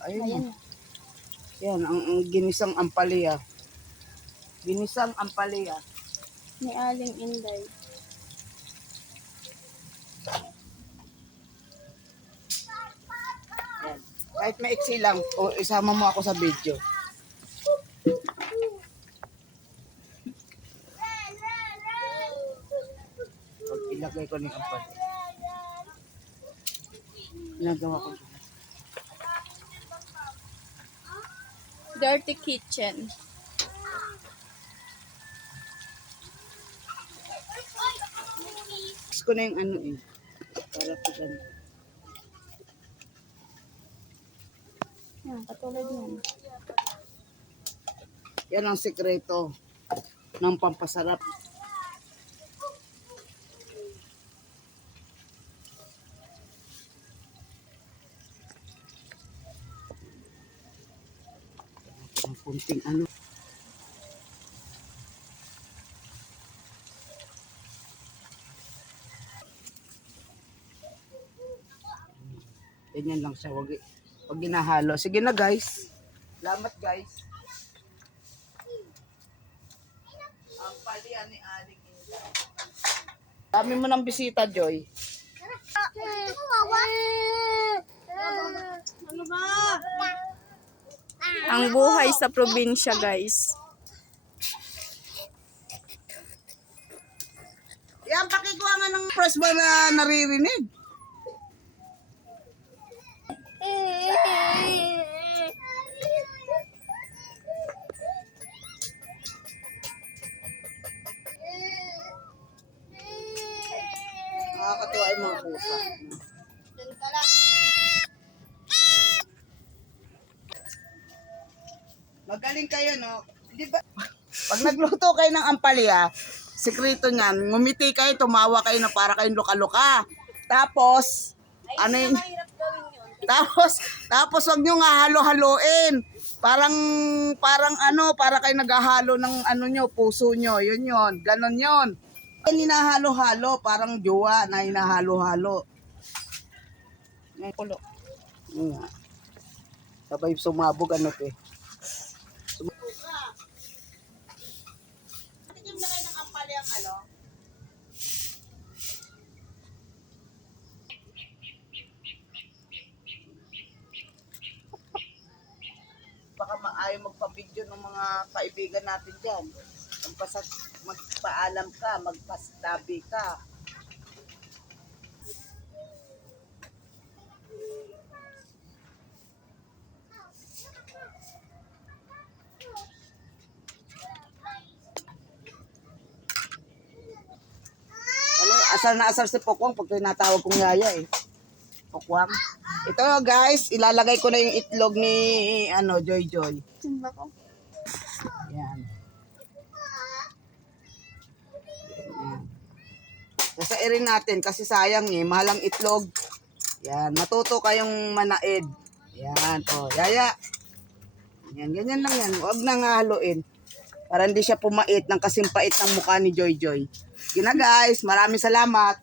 Ayun. Ayan. Yan, ang ginisang ampalaya. Ginisang ampalaya. Ni Aling Inday. Yan. Kahit maiksi lang, o isama mo ako sa video. Pag ilagay ko ng ampalaya. Ginagawa ko. Dirty kitchen. Mix ko na yung ano eh. Para po ganun. Yan, katulad yan. Yan ang sekreto ng pampasarap. Ang kunting ano. Ganyan lang siya. Wag ginahalo. Sige na guys. Salamat guys. Ang palian ni Aling Inday. Dami mo ng bisita, Joy. Ano ba? Ang buhay sa probinsya, guys. Yan, pakikuha nga ng press ba na naririnig? Nakakatuwa yung mga pusa. Magaling kayo, no? Di ba? Pag nagluto kayo ng ampalaya, sekreto niyan, ngumiti kayo, tumawa kayo na para kayong luka-luka. Tapos, ano yun? Tapos wag nyo nga halo-haloin. Parang ano, para kayo naghahalo ng ano nyo, puso nyo. Yun yun, ganon yun. Yan hinahalo-halo, parang jowa na hinahalo-halo. Kulo. Nga. Sabay sumabog ano eh. Tikim na kayo ng ampalayang ano? Baka maayaw magpa-video ng mga kaibigan natin dyan. Magpaalam ka, magpastabi ka. Asal na asal si Pokwang pag tinatawag kong yaya eh. Pokwang. Ito guys, ilalagay ko na yung itlog ni Joy Joy. Simba ko. Yan. Sasairin natin kasi sayang eh, mahal ang itlog. Yan, matuto kayong manaid. Yan, yaya. Yan, ganyan lang yan. Huwag nang haluin. Para hindi siya pumait ng kasimpait ng mukha ni Joy Joy. Yun na guys, maraming salamat.